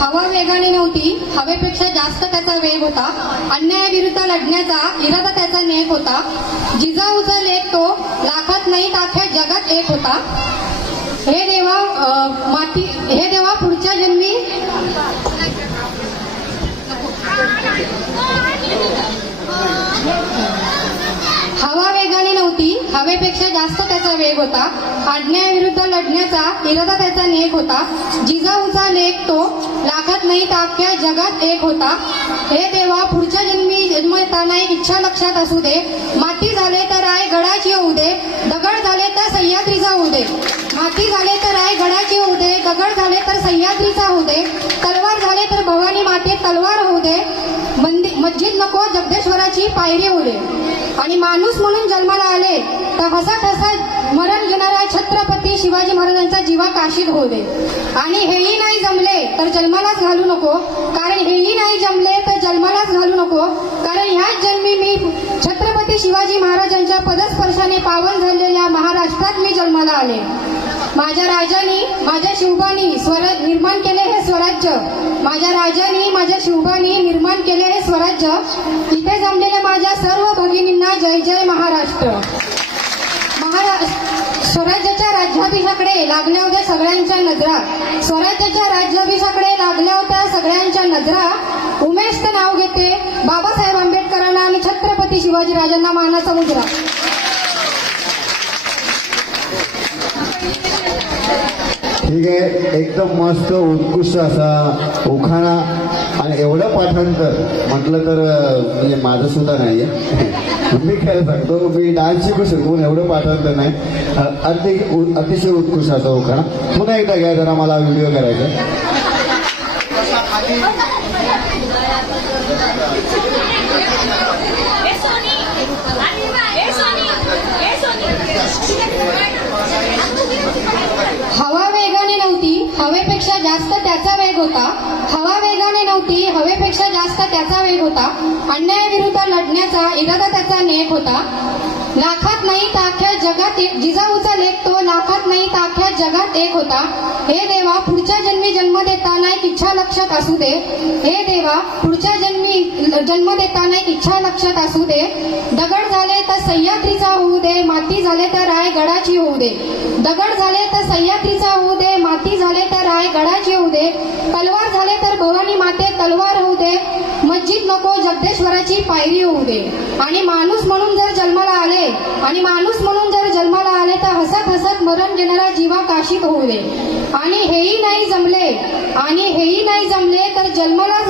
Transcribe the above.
हवा वेगाने नव्हती, हवेपेक्षा जास्त त्याचा वेग होता. अन्यायाविरुद्ध लढण्याचा इरादा त्याचा नेक होता. जिजाऊचा लेख तो लाखात नाही अख्ख्या जगात एक होता. हे देवा पुढच्या जन्मी हवा वेगाने नव्हती, हवेपेक्षा जास्त त्याचा वेग होता. अन्यायाविरुद्ध लढण्याचा इरादा त्याचा नेक होता. जिजाऊचा लेख तो लाखात नाही अख्ख्या जगात एक होता. हे देवा पुढच्या जन्मी जन्म येताना एक इच्छा लक्षात असू दे. माती झाले तर रायगडाची होऊ दे, दगड झाले तर सह्याद्रीचा होऊ दे. माती झाले तर रायगडाची होऊ दे, दगड झाले तर सह्याद्रीचा होऊ दे. तलवार झाले तर भवानी माते तलवार होऊ दे. मस्जिद नको जगदेश्वराची पायरी होऊ दे. आणि माणूस म्हणून जन्माला आले तर हसत हसत मरण घेणारा छत्रपती शिवाजी महाराजांचा जीवा काशीत होऊ दे. आणि हेही नाही जमले तर जन्मालाच घालू नको, कारण हेही नाही जमले तर जन्मालाच घालू नको, कारण ह्याच जन्मी मी छत्रपती शिवाजी महाराजांच्या पदस्पर्शाने पावन झालेल्या महाराष्ट्रात मी जन्माला आले. माझ्या राजांनी माझ्या शिवबानी निर्माण केले हे स्वराज्य. माझ्या राजांनी माझ्या शिवबानी निर्माण केले हे स्वराज्य. इथे जमलेल्या माझ्या सर्व भगिनींना जय जय महाराष्ट्र. स्वराज्याच्या राज्याभिषेकाकडे लागल्या होत्या सगळ्यांच्या नजरा. स्वराज्याच्या राज्याभिषेकाकडे लागल्या होत्या सगळ्यांच्या नजरा. उमेशचं नाव घेते बाबासाहेब आंबेडकरांना आणि छत्रपती शिवाजी राजांना मानाचा मुजरा. ठीक आहे, एकदम मस्त उत्कृष्ट असा उखाणा आणि एवढं पाठांतर म्हटलं तर म्हणजे माझं सुद्धा नाहीये. मी काय सांगतो, मी डान्स शिकू शकतो एवढं पाठांतर नाही. अतिशय उत्कृष्ट असा उखाणा. पुन्हा एकदा घ्या जरा, मला व्हिडिओ करायचा. हवा वेगाने नव्हती, हवेपेक्षा जास्त त्याचा वेग होता. हवा वेगाने नव्हती, हवेपेक्षा जास्त त्याचा वेग होता. अन्यायाविरुद्ध लढण्याचा इरादा त्याचा नेक होता. लाखात नाही तर अख्ख्या जगात जिजाऊचा लेख तो लाखात नाही तर अख्ख्या जगात एक होता. हे देवा पुढच्या जन्मी जन्म देताना एक इच्छा लक्षात असू दे. हे देवा पुढच्या जन्मी जन्म देताना एक इच्छा लक्षात असू दे. दगड झाले तर सह्याद्रीचा होऊ दे, माती झाले तर रायगडाची होऊ दे. दगड झाले तर सह्याद्रीचा होऊ दे, माती झाले तर रायगडाची होऊ दे. तलवार झाले तर भवानी माते तलवार होऊ दे. मस्जिद नको जगदेश्वराची पायरी होऊ दे. आणि माणूस म्हणून जर जन्माला आले तर हसत हसत मरण घेणारा जीवा काशीत होऊ दे. आणि हेही नाही जमले तर जन्मालाच